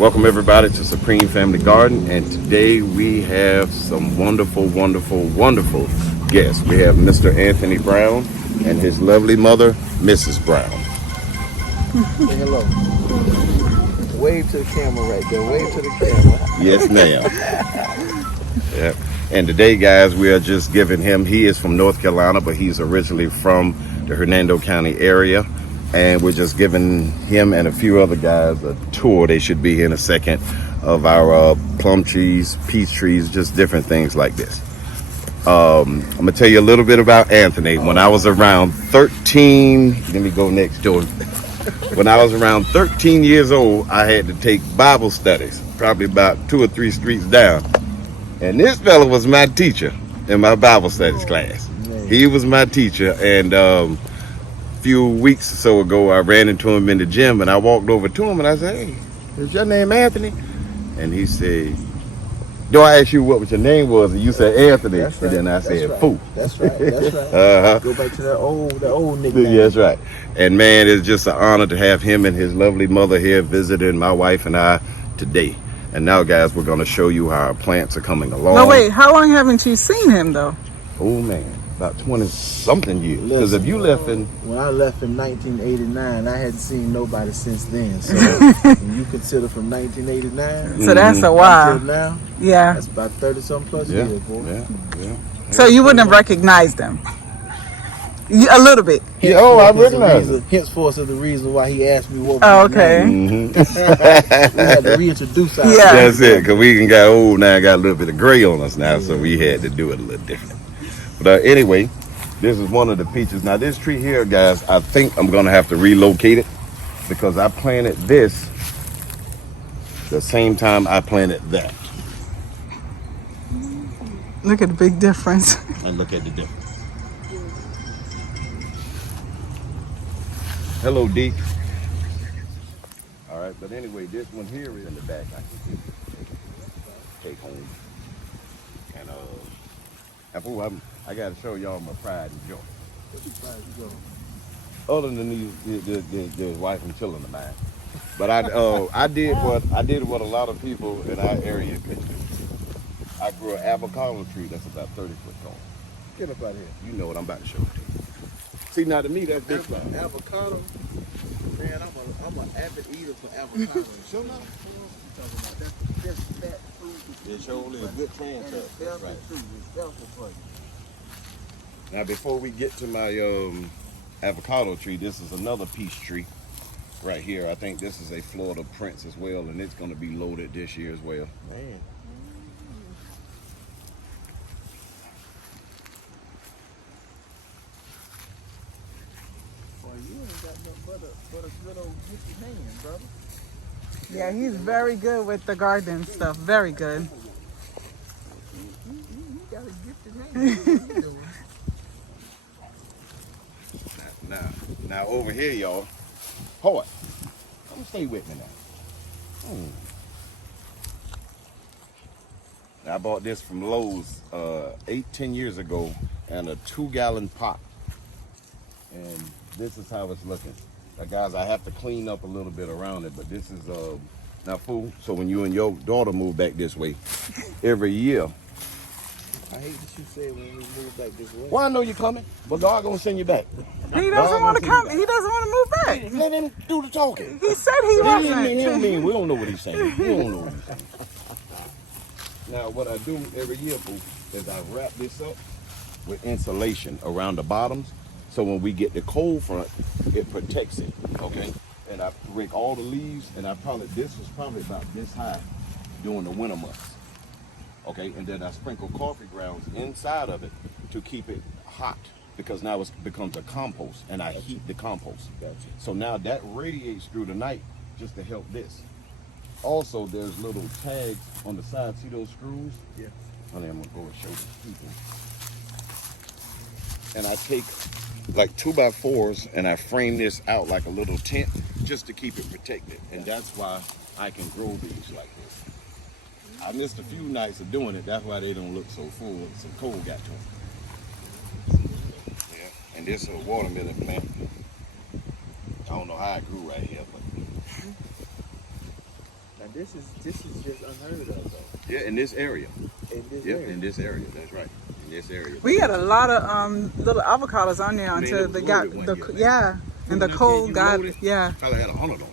Welcome everybody to Supreme Family Garden, and today we have some wonderful guests. We have Mr. Anthony Brown and his lovely mother, Mrs. Brown. Say hello. Wave to the camera right there. Wave to the camera. Yes, ma'am. Yep. And today, guys, we are just giving him, he is from North Carolina, but he's originally from the Hernando County area. And we're just giving him and a few other guys a tour. They should be here in a second, of our plum trees, peach trees, just different things like this. I'm gonna tell you a little bit about Anthony. When I was around 13, let me go next door. When I was around 13 years old, I had to take Bible studies, probably about 2 or 3 streets down. And this fella was my teacher in my Bible studies class. He was my teacher, and few weeks or so ago, I ran into him in the gym, and I walked over to him and I said, "Hey, is your name Anthony?" And he said, "Do I ask you what your name was?" And you said Anthony. That's and right. then I said, "Foo." That's right. That's right. Go back to the old nickname. Yeah, that's right. And man, it's just an honor to have him and his lovely mother here visiting my wife and I today. And now, guys, we're going to show you how our plants are coming along. No, wait, how long haven't you seen him though? Oh man, about 20-something years. Because if you left in... When I left in 1989, I hadn't seen nobody since then. So when you consider from 1989 So that's a while. until now, Yeah. that's about 30-something plus Yeah, years, boy. yeah. So you wouldn't have recognized him? A little bit. Yeah, oh, I recognize it. Henceforth is the reason why he asked me what was Oh, my okay. name. We had to reintroduce ourselves. Yeah. That's it, because we got old now, got a little bit of gray on us now, so we had to do it a little different. But anyway, this is one of the peaches. Now this tree here, guys, I think I'm going to have to relocate it because I planted this the same time I planted that. Look at the big difference. And look at the difference. Hello, Deke. All right, but anyway, this one here is in the back. I can take home. And I got to show y'all my pride and joy. Other than the wife and children of mine, but I did what a lot of people in our area couldn't do. I grew an avocado tree that's about 30 foot tall. Get up out here. You know what I'm about to show you. See, now to me, that's big stuff. Avocado. Man, I'm an avid eater for avocado. Show me. That's the best fat food. It sure is a good transfer. That's right. It's healthy for you. Now, before we get to my avocado tree, this is another peach tree right here. I think this is a Florida Prince as well, and it's going to be loaded this year as well. Man. Boy, you ain't got nothing but a good old gifted hand, brother. Yeah, he's very good with the garden stuff. Very good. You got a gifted hand. What you doing? Now over here, y'all. Hold it. Come stay with me now. Now, I bought this from Lowe's 8-10 years ago in a 2-gallon pot. And this is how it's looking. Now, guys, I have to clean up a little bit around it, but this is now, fool. So when you and your daughter move back this way, every year. I hate that you said when we move back this way. Well, I know you're coming, but God gonna send you back. He doesn't want to come. He doesn't want to move back. Let him do the talking. He said he wasn't. He don't mean we don't know what he's saying. We don't know what he's saying. Now, what I do every year, fool, is I wrap this up with insulation around the bottoms, so when we get the cold front, it protects it. Okay. And I rake all the leaves, and this was probably about this high during the winter months. Okay, and then I sprinkle coffee grounds inside of it to keep it hot, because now it becomes a compost, and I heat the compost. Gotcha. So now that radiates through the night just to help this. Also, there's little tags on the side. See those screws? Yeah. Honey, I'm gonna go and show the people. And I take like 2x4s and I frame this out like a little tent just to keep it protected. And that's why I can grow these like this. I missed a few nights of doing it. That's why they don't look so full. Some cold got to them. Yeah. And this is a watermelon plant. I don't know how it grew right here, but Now this is just unheard of though. Yeah, in this area. In this Yep, area. in this area. That's right. In this area. We had a lot of little avocados on there Man, until it was they got loaded one the year, man. yeah, and the When I tell cold you got loaded, yeah. Probably had 100 on there.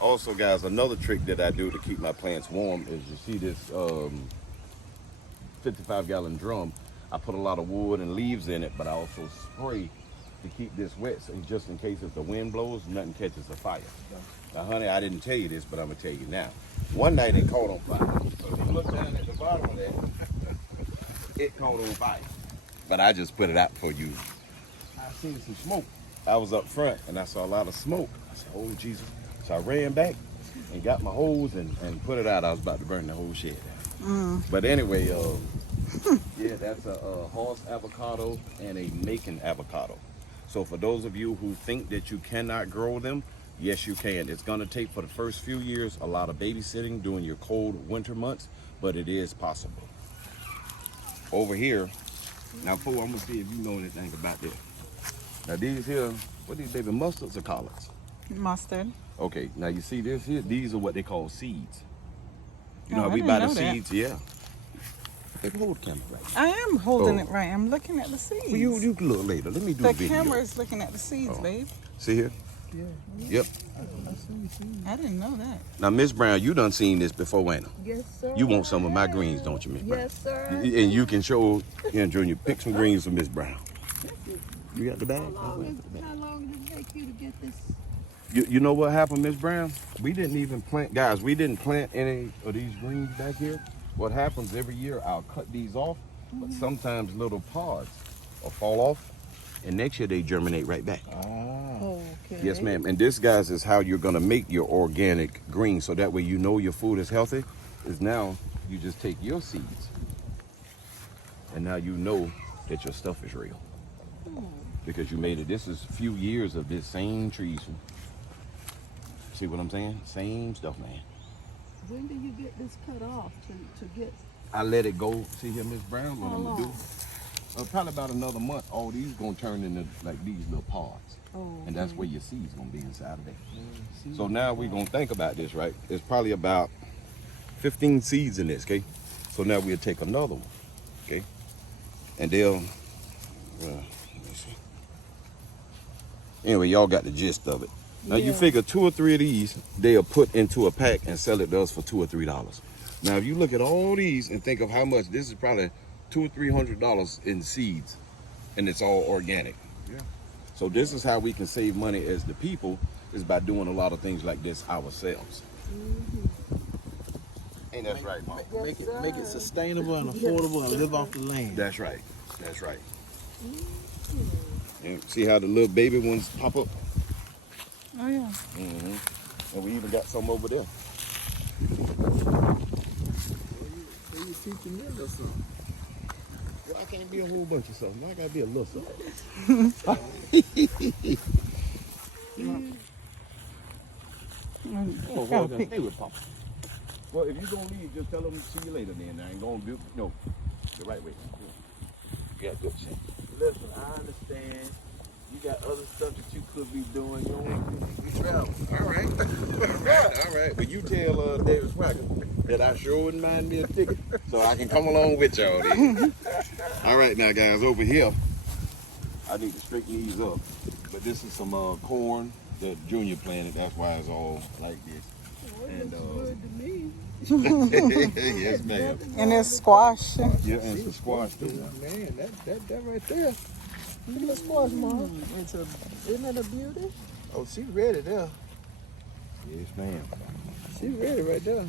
Also, guys, another trick that I do to keep my plants warm is you see this 55-gallon drum. I put a lot of wood and leaves in it, but I also spray to keep this wet, so just in case if the wind blows, nothing catches the fire. Now, honey, I didn't tell you this, but I'm gonna tell you now. One night it caught on fire. So if you look down at the bottom of that, it caught on fire. But I just put it out for you. I seen some smoke. I was up front and I saw a lot of smoke. I said, oh, Jesus. So I ran back and got my hose and put it out. I was about to burn the whole shed down. But anyway, yeah, that's a horse avocado and a Macon avocado. So for those of you who think that you cannot grow them, yes, you can. It's going to take, for the first few years, a lot of babysitting during your cold winter months, but it is possible. Over here, now, Pooh, I'm going to see if you know anything about this. Now, these here, what are these, baby, mustards or collards? Mustard. Okay, now you see this here? These are what they call seeds. You know Oh, how I we didn't buy the know that. seeds? Yeah. Baby, hold the camera right. I am holding Oh. it right. I'm looking at the seeds. Well, you can look later. Let me do the the video. camera is looking at the seeds, Oh. babe. See here? Yeah. Yep. I didn't know that. Now, Miss Brown, you done seen this before, ain't you? Yes, sir. You want some of my greens, don't you, Miss Brown? Yes, sir. And you can show, Junior, pick some greens for Miss Brown. You got the bag? How long did it take you to get this? You know what happened, Miss Brown? We didn't even plant, guys, we didn't plant any of these greens back here. What happens every year, I'll cut these off, but sometimes little pods will fall off, and next year they germinate right back. Okay. Yes, ma'am. And this, guys, is how you're gonna make your organic greens, so that way you know your food is healthy, is now you just take your seeds, and now you know that your stuff is real. Because you made it. This is a few years of this same trees. See what I'm saying? Same stuff, man. When do you get this cut off to get? I let it go. See here, Miss Brown, what How I'm gonna do? long? Probably about another month. All these gonna turn into like these little pods. Oh, And that's where your seeds gonna be inside of there. So now we're gonna think about this, right? There's probably about 15 seeds in this, okay? So now we'll take another one, okay? And they'll, let me see. Anyway, y'all got the gist of it. Now you figure 2 or 3 of these, they'll put into a pack and sell it to us for $2 or $3. Now, if you look at all these and think of how much, this is probably $200 or $300 in seeds, and it's all organic. Yeah. So this is how we can save money as the people, is by doing a lot of things like this ourselves. Ain't that right, Mom? Make it sustainable and affordable and live off the land. That's right. That's right. And see how the little baby ones pop up? Oh yeah. And we even got some over there. So you teaching me a little something. Well, I can't be a whole bunch of something. I gotta be a little something. Oh, Gotta well, pick. stay with Papa. Well, if you're gonna leave, just tell them see you later then. I ain't gonna do, no, the right way. You got good shit. Listen, I understand. You got other stuff that you could be doing. You don't want to be traveling. All right. All right. But you tell David Swagger that I sure wouldn't mind me a ticket so I can come along with y'all then. All right now, guys, over here, I need to straighten these up. But this is some corn that Junior planted. That's why it's all like this. And Good to me. yes, ma'am. And it's squash. Yeah, and some squash too. Man, that right there. Look at that squash, Mom. Isn't that a beauty? Oh, she ready there. Yes, ma'am. She ready right there.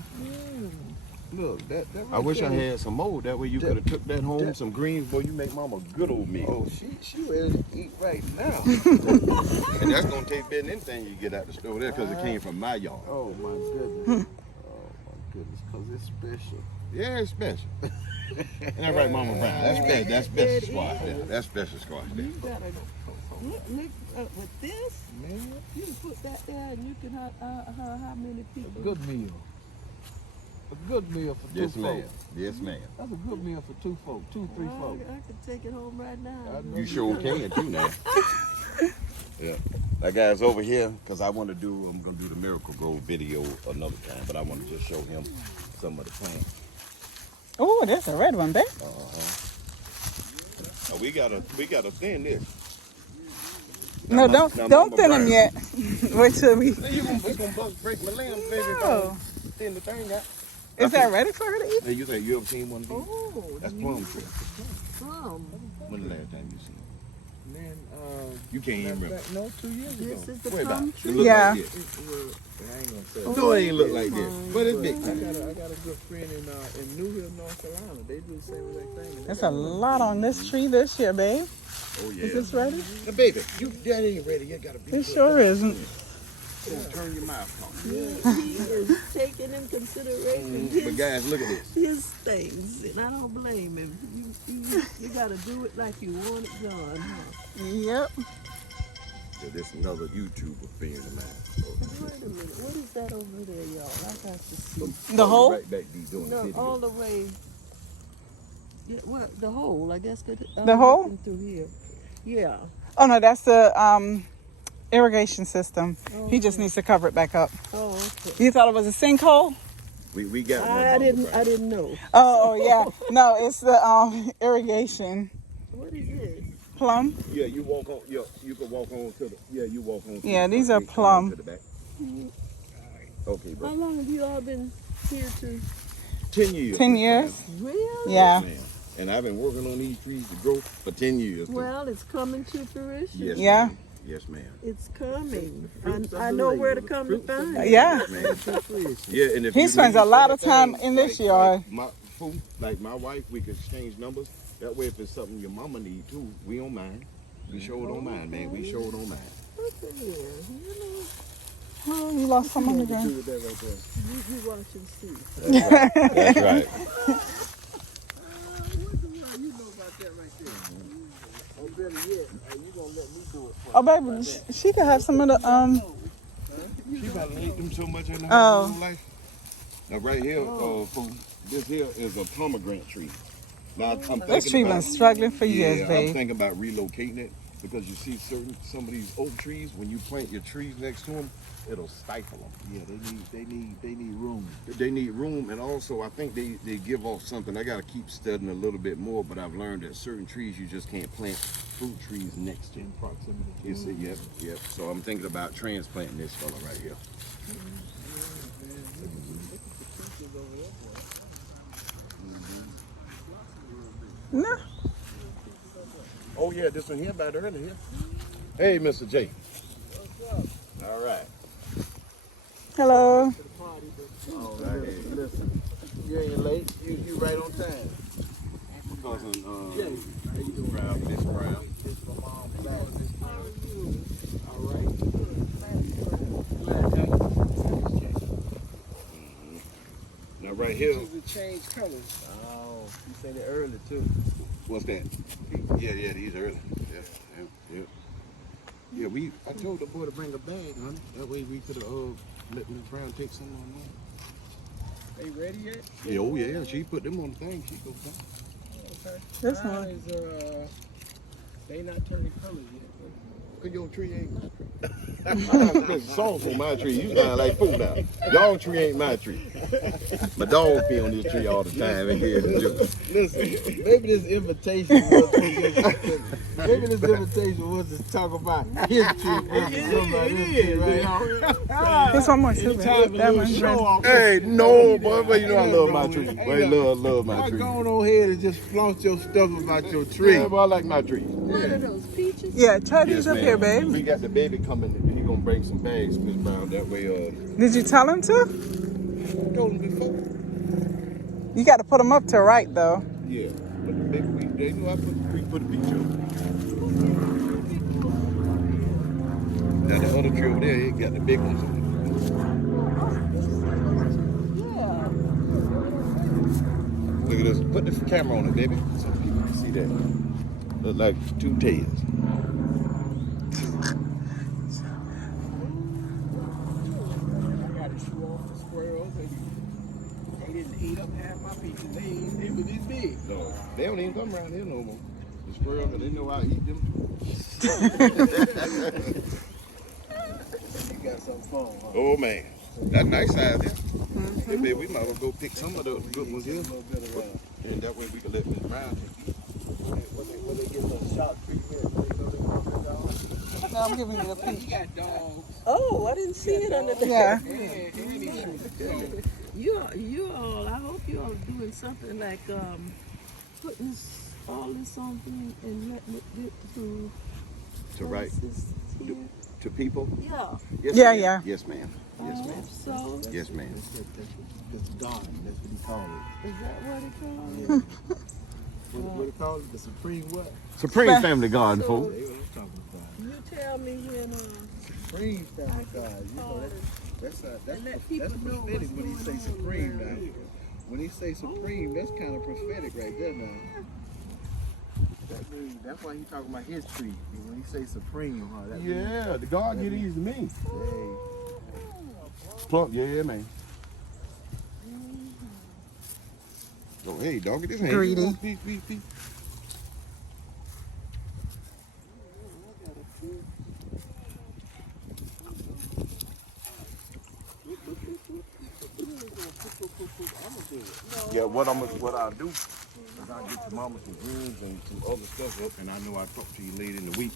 Look, that right I wish I there. had some more. That way you could have took that home, some greens, boy. You make Mama a good old meal. Oh, she ready to eat right now. And that's gonna taste better than anything you get out the store there, because it came from my yard. Oh my goodness. Oh my goodness, cause it's special. Yeah, it's special. Ain't that right, Mama Brown? That's special squash there. That's special squash there. You gotta look with this. Man, You can put that there, and you can have how many people? a good meal. A good meal for Yes, two ma'am. folks. Yes, ma'am. That's a good meal for 2 folks, 2, 3 folks. I could take it home right now. I know You sure can too now. Yeah. Now, guys, over here, because I'm gonna do the Miracle Grow video another time, but I want to just show him some of the plants. Oh, there's a red one there. Now, we gotta thin this. No, Now, don't Mama thin them Brown. yet. Wait till we. It's gonna break my limbs, baby. No. Thin the thing out. Is that ready for her to eat? Hey, you ever seen one of these? Oh, That's plum tree. plum. When the last time you seen it? Man, You can't even remember. no, 2 years ago. This is the Wait about plum it. It tree. look Yeah. like this. I ain't gonna say. No, it ain't look like this, but it's big I time. got a good friend in New Hill, North Carolina. They do the same exact thing. and they There's got a lot on this tree this year, babe. Oh yeah. Is this ready? Now, baby, that ain't ready. You gotta be. It sure isn't. Turn your mouth off. He is taking in consideration But guys, look at this. his things, and I don't blame him. You got to do it like you want it done. Huh? Yep. Yeah, this another YouTuber friend of mine. Wait a minute, what is that over there, y'all? I got to see. The hole? Right back there doing the No, video. all the way. Yeah, well, the hole, I guess. The hole? Looking through here. Yeah. Oh no, that's the irrigation system. Oh, He just needs to cover it back up. Oh, okay. You thought it was a sinkhole? We got one. I didn't know. Oh yeah. No, it's the irrigation. What is this? Plum. Yeah, you walk on. Yeah, you can walk on to the. Yeah, you walk on. To Yeah, the these front are gate, plum. to the back. Okay, How bro. long have you all been here to? 10 years. 10 years? Really? Yeah. Man. And I've been working on these trees to grow for 10 years. too. Well, it's coming to fruition. Yes, Yeah. ma'am. Yes, ma'am. It's coming. I know where to come to find it. Yeah. Man. Yeah, and if He you spends need a lot of anything, time in this yard. Like my wife, we could exchange numbers. That way, if it's something your mama need too, we don't mind. We sure don't mind, man. We sure don't mind. Look at here. You Oh, you lost some on the ground. with that right there. know, you watch and see. That's right. What the hell you know about that right there? Oh, better yet, you gonna let me do it for Oh, baby, she could have some of the She about to eat them so much in her Oh. whole life. Now, right here, fool, this here is a pomegranate tree. Now, I'm thinking This tree been about- struggling for years, Yeah, I'm babe. thinking about relocating it because you see some of these oak trees, when you plant your trees next to them, it'll stifle them. Yeah, they need room. They need room, and also I think they give off something. I got to keep studying a little bit more, but I've learned that certain trees you just can't plant fruit trees next to. In proximity. You see, yep. So I'm thinking about transplanting this fella right here. No. Oh yeah, this one here about earlier. Hey, Mr. J. All right. Hello. Oh, listen, you ain't late. You right on time. Cousin, Jay, how you doing? Brown, Miss Brown. This is my mom's back. All right. Glad that Now right here, we change colors. Oh, you said it early too. what's that? Yeah, these early. Yeah. Yeah, I told the boy to bring a bag, honey. That way we could have let Miss Brown take some on there. They ready yet? Yeah, oh yeah, she put them on the thing. She goes down. Okay. This Mine one. is, they not turning colors yet. Cause your tree ain't my tree. I put sauce on my tree. You sound like food now. Y'all tree ain't my tree. My dog be on this tree all the time and get the juice. Listen, maybe this invitation was to talk about his tree versus somebody else's tree, right? There's one more too, babe. That one's ready. Hey, no, boy, but you know I love my tree. Boy, love my Why tree. go on ahead and just flaunt your stuff about your tree? Yeah, boy, I like my tree. What are those peaches? Yeah, try these up ma'am. here, babe. We got the baby coming. He gonna bring some bags, Miss Brown. That way, Did you tell him to? I told him before. You got to put them up to right, though. Yeah, but the baby, they know I put a picture on. Now the other tree over there, it got the big ones on it. Yeah. Look at this. Put the camera on it, baby, so people can see that. Look like two tails. I got to shoot off the squirrels. They didn't eat up half my peaches. They were this big. No, they don't even come around here no more. The squirrels, they know I eat them. got some fun, huh? Oh man, that nice size there. Hey, babe, we might as well go pick some of the good ones here. A little bit of And that way we can let Miss Brown. when they get the shock treatment, No, I'm giving you a peek. he got dogs. Oh, I didn't see it under there. Yeah. You all, I hope you all doing something like putting all this on thing and letting it get to right places here. To people? Yeah. Yes, Yeah, ma'am. yeah. Yes, ma'am. Yes, ma'am. So Yes, ma'am. It's gone. That's what he called is that what it called? it. What he called it? The Supreme what? Supreme Family Garden, So- folks. They what I'm talking about. You tell me when Supreme Family God. You know call it. that's And let people that's know prophetic what's when he going say on supreme around now. here. When he say supreme, that's kind of prophetic right there now. That means that's why he talking about his tree. When he say supreme, huh? That means, Yeah, the garden get easy to me. hey, Plum, yeah, man. Oh, hey, dog, this hand. Greedy. Peace. Yeah, what I'll do is I'll get your mama some greens and some other stuff up, and I know I'll talk to you later in the week.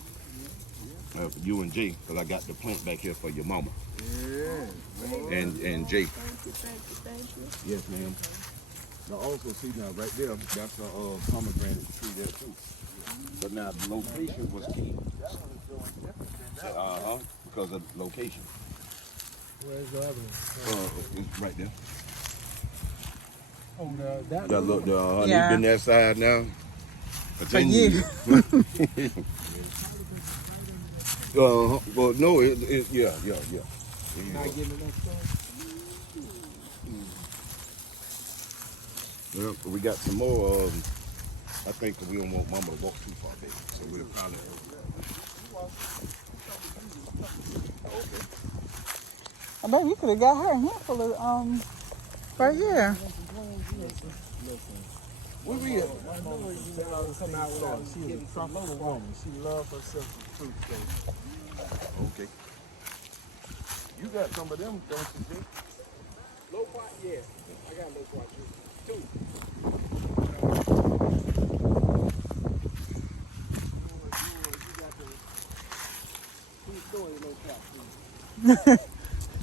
You and Jay, because I got the plant back here for your mama. yeah. And Jay. Thank you. Yes, ma'am. Now also see now right there, that's a pomegranate tree there too. But now the location was key. Because of location. Where's the other one? It's right there. Oh, that That look, Yeah. You've been that side now. For you. Well, no, yeah. not getting enough sun. Yeah, we got some more. I think we don't want Mama to walk too far, baby. So we'll probably. I bet you could have got her a handful of right here. Where we at? Come out with us. She is a trumpet woman. She loves herself some fruit. Okay. You got some of them, don't you think? Low pot, yeah. I got low pot too.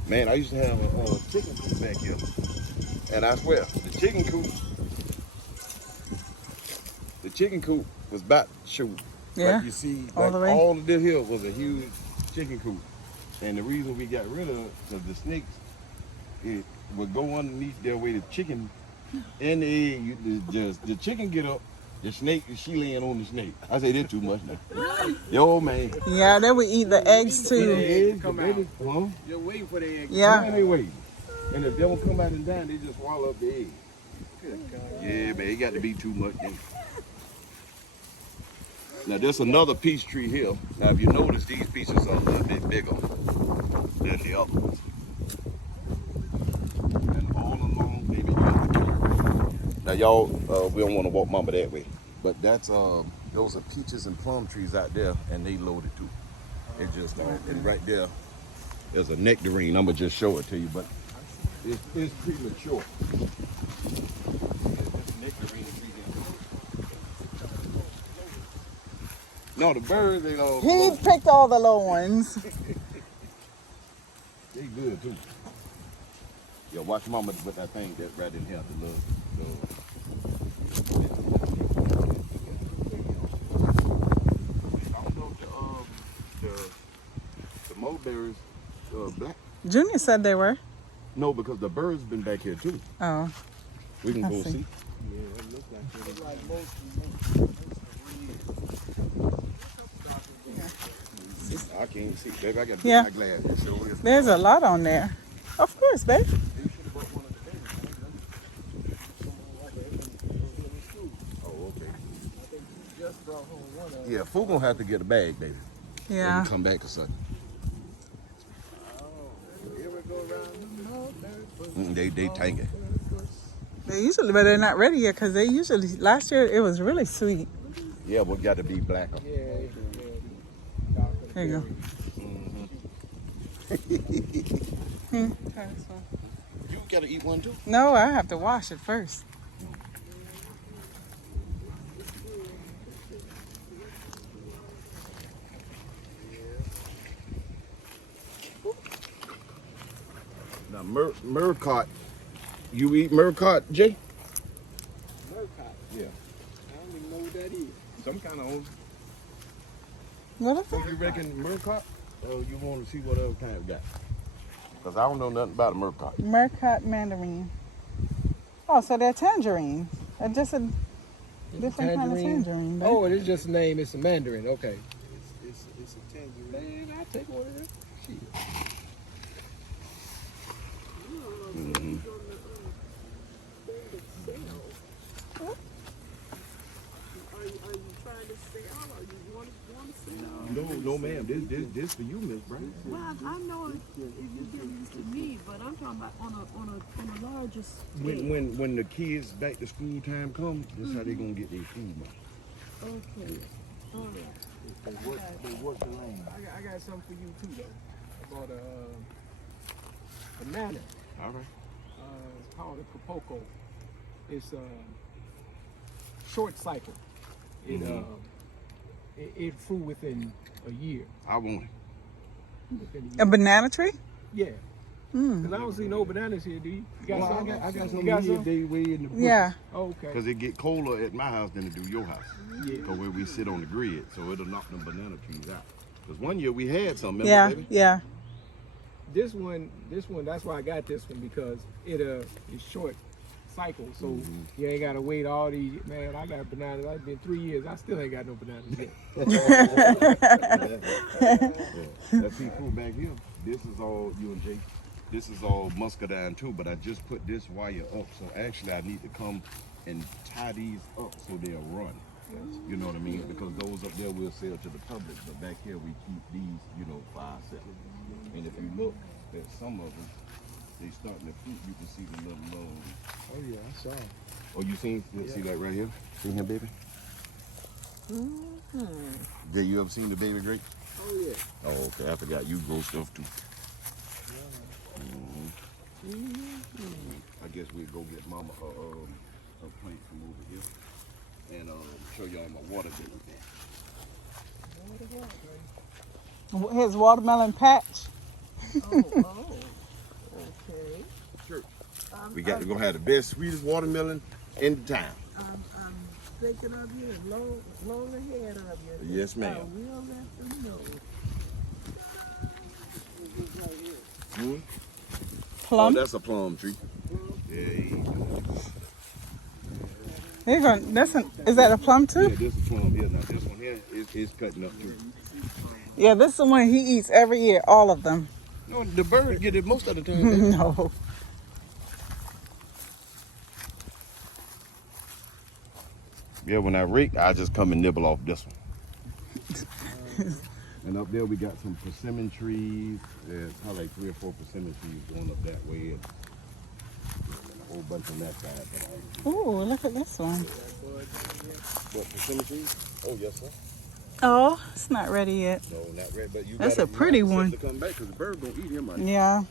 Man, I used to have a chicken coop back here. And I swear, the chicken coop was about to shoot. Yeah, Like you see, all like the way. all of this here was a huge chicken coop. And the reason we got rid of it, because the snakes, it would go underneath there where the chicken and the egg, the chicken get up, the snake, she laying on the snake. I say that's too much now. Yo, man. Yeah, they would eat the eggs The too. eggs, Come the out. babies, huh? You're waiting for the egg. Yeah. Man, they waiting. And if they don't come out in time, they just swallow up the egg. Yeah, man, it got to be too much. Then. Now, there's another peach tree here. Now, if you notice, these peaches are a little bit bigger than the other ones. And all along, maybe you got the tree. Now, y'all, we don't want to walk Mama that way. But that's, those are peaches and plum trees out there, and they loaded too. It just, and right there, there's a nectarine. I'm going to just show it to you, but it's premature. No, the birds, they don't. He picked all the low ones. They good too. Yo, watch Mama with that thing that's right in here. I don't know if the mulberries black. Junior said they were. No, because the birds been back here too. Oh, We can I go see. see. Yeah, it looks like I can't see. Baby, I got to Yeah. get my glasses. So it's there's a lot on there. Of course, babe. Oh, okay. Yeah, Foo gonna have to get a bag, baby. Yeah. And come back or something. They tanking. They usually, but they're not ready yet because they usually, last year it was really sweet. Yeah, but got to be blacker. There you go. You gotta eat one too. No, I have to wash it first. Now, murcot. You eat murcot, Jay? Murcot. Yeah. I don't even know what that is. Some kind of. What is So you reckon murcot? Or you want to see what other kind we got? Because I don't know nothing about a murcot. Murcot mandarin. Oh, so they're tangerines. They're just a different kind of tangerine. Right? Oh, it's just a name. It's a mandarin. Okay. It's a tangerine. Man, I take one of them. Shit. Mm-hmm. Are you trying to sell or you want to sell? No, ma'am. This for you, Miss Brown. Well, I know if you're giving this to me, but I'm talking about on a larger scale. When the kids back to school time come, this how they gonna get their food money. Okay. All right. They work the lane. I got something for you too, though. About a banana. All right. It's called a copoco. It's a short cycle. It grew within a year. I want it. Within A banana tree? Yeah. Because I don't see no bananas here, do you? You got some? I got You some got here. some? They way in the bush. Yeah. Oh, okay. Because it get colder at my house than it do your house. Yeah. Because where we sit on the grid, so it'll knock them banana trees out. Because one year we had some, remember, Yeah, baby? yeah. This one, that's why I got this one, because it is short cycle, so you ain't gotta wait all these. Man, I got bananas. It's been 3 years. I still ain't got no bananas yet. That seafood back here, this is all, you and Jake, this is all muscadine too, but I just put this wire up, so actually I need to come and tie these up so they'll run. You know what I mean? Because those up there we'll sell to the public, but back here we keep these, for ourselves. And if you look at some of them, they starting to fruit. You can see the little. Oh yeah, I saw. Oh, you see that right here? See him, baby? Did you ever seen the baby grape? Oh yeah. Oh, okay. I forgot you grow stuff too. I guess we'll go get Mama a plant from over here and show y'all my water that we got. His watermelon patch. Oh, okay. Sure. We got to go have the best, sweetest watermelon in town. I'm thinking of you and long ahead of you. Yes, ma'am. I will let them know. Hmm? Plum. Oh, that's a plum tree. Yeah. Here go. Is that a plum too? Yeah, this is a plum here. Now this one here is cutting up too. Yeah, this is the one he eats every year, all of them. No, the bird get it most of the time. No. Yeah, when I rake, I just come and nibble off this one. And up there we got some persimmon trees. There's probably like 3 or 4 persimmon trees going up that way, and a whole bunch on that side. Ooh, look at this one. What, persimmon trees? Oh, yes, sir. Oh, it's not ready yet. No, not red, but you That's gotta a pretty not one. to come back because the bird gonna eat him. Yeah.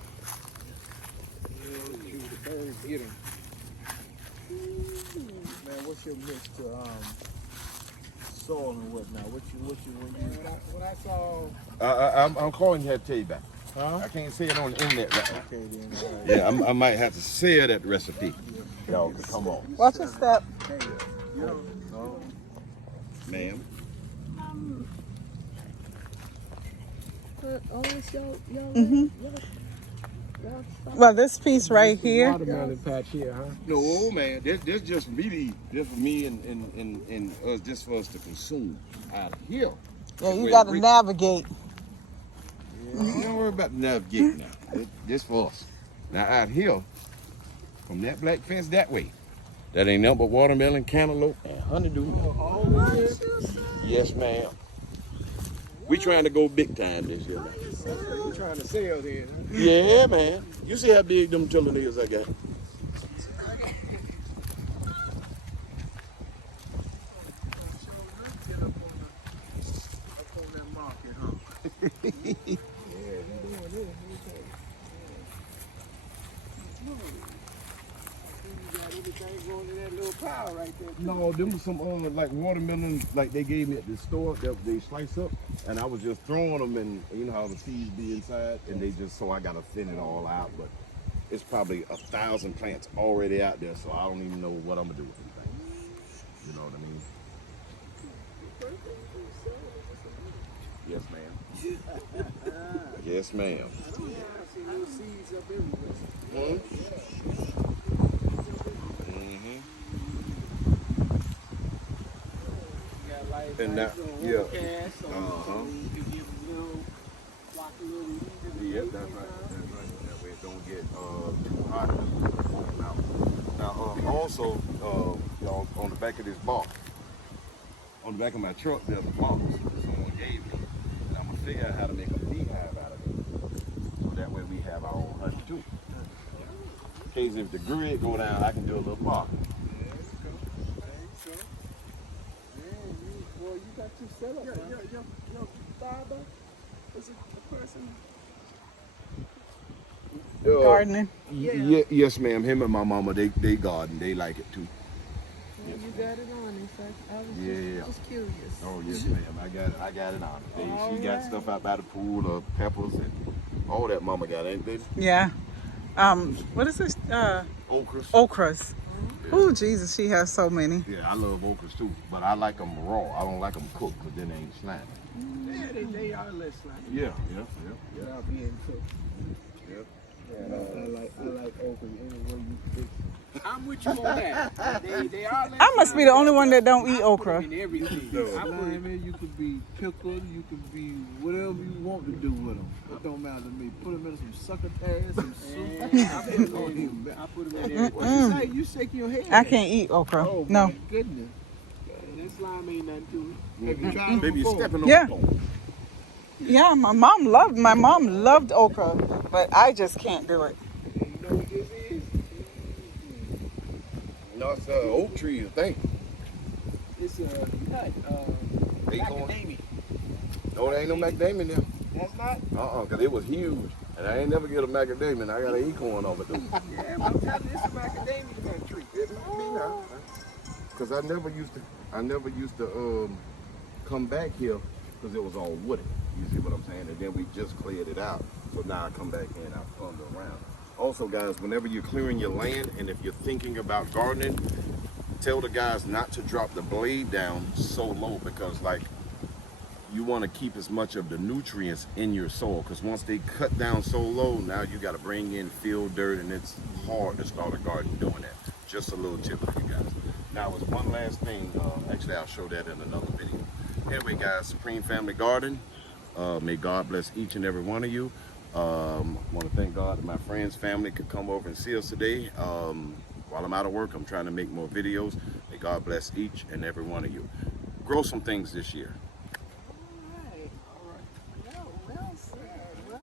The birds get them. Man, what's your mix to soil and whatnot? What I saw. I'm calling you to tell you back. Huh? I can't say it on the internet right now. Okay then. Yeah, I might have to share that recipe. Y'all can come on. Watch your step. Ma'am. Unless y'all Well, this piece right here. Watermelon patch here, huh? No, man. This just really just for me and us, just for us to consume out here. Yeah, you got to navigate. Don't worry about navigating now. This for us. Now out here, from that black fence that way, that ain't nothing but watermelon, cantaloupe, and honeydew. Yes, ma'am. We trying to go big time this year. We're trying to sell here. Huh? Yeah, man. You see how big them children is I got. he doing this. Okay. You got everything going in that little pile right there. Too. No, them was some like watermelons like they gave me at the store that they slice up, and I was just throwing them, and you know how the seeds be inside, and they just so I gotta thin it all out, but it's probably 1,000 plants already out there, so I don't even know what I'm gonna do with them things. You know what I mean? Yes, ma'am. Yes, ma'am. I see little seeds up everywhere. You got like And that, on yeah. overcast, so you can give them little flock of little leaves. Yep, that's right. That's right. That way it don't get too hot and warm out. Now, also, y'all, on the back of this box, on the back of my truck, there's a plums that someone gave me, and I'm gonna figure out how to make a beehive out of it, so that way we have our own honey too. In case if the grid go down, I can do a little bar. Boy, you got you set up, Your father was a person. Gardening. Yes, ma'am. Him and my mama, they garden. They like it too. Yeah, you got it on it, so I was just curious. Oh yes, ma'am. I got it on. All She got right. stuff out by the pool, peppers and all that. Mama got, ain't they? Yeah. What is this? Okras. Okras. Yeah. Oh, Jesus, she has so many. Yeah, I love okras too, but I like them raw. I don't like them cooked because then they ain't slimy. Yeah, they are less slimy. Yeah. Without being cooked. Yep. Yeah, I like okra any way you fix it. I'm with you on that. They are less I must be the only one that don't eat I put okra. them in everything. I put them in. You could be pickled. You could be whatever you want to do with them. It don't matter to me. Put them in some succotash, some soup. I put them in everything. What you say? You shaking your head? I can't eat okra. Oh No. my goodness. That slime ain't nothing to it. Have you tried them Baby, you're before? stepping on Yeah. the bone. Yeah, my mom loved okra, but I just can't do it. You know what this is? No, it's oak tree, I think. It's a nut. Acorn. Macadamia. No, there ain't no macadamia there. That's not? Because it was huge. And I ain't never get a macadamia, and I got an acorn of it though. Yeah, but I'm telling you, it's a macadamia nut tree. It might be now. Because I never used to come back here because it was all wooded. You see what I'm saying? And then we just cleared it out. So now I come back in, I thunder around. Also, guys, whenever you're clearing your land and if you're thinking about gardening, tell the guys not to drop the blade down so low because, like, you want to keep as much of the nutrients in your soil because once they cut down so low, now you got to bring in field dirt and it's hard to start a garden doing that. Just a little tip for you guys. Now, there's one last thing. Actually, I'll show that in another video. Anyway, guys, Supreme Family Garden. May God bless each and every one of you. I want to thank God that my friends, family could come over and see us today. While I'm out of work, I'm trying to make more videos. May God bless each and every one of you. Grow some things this year.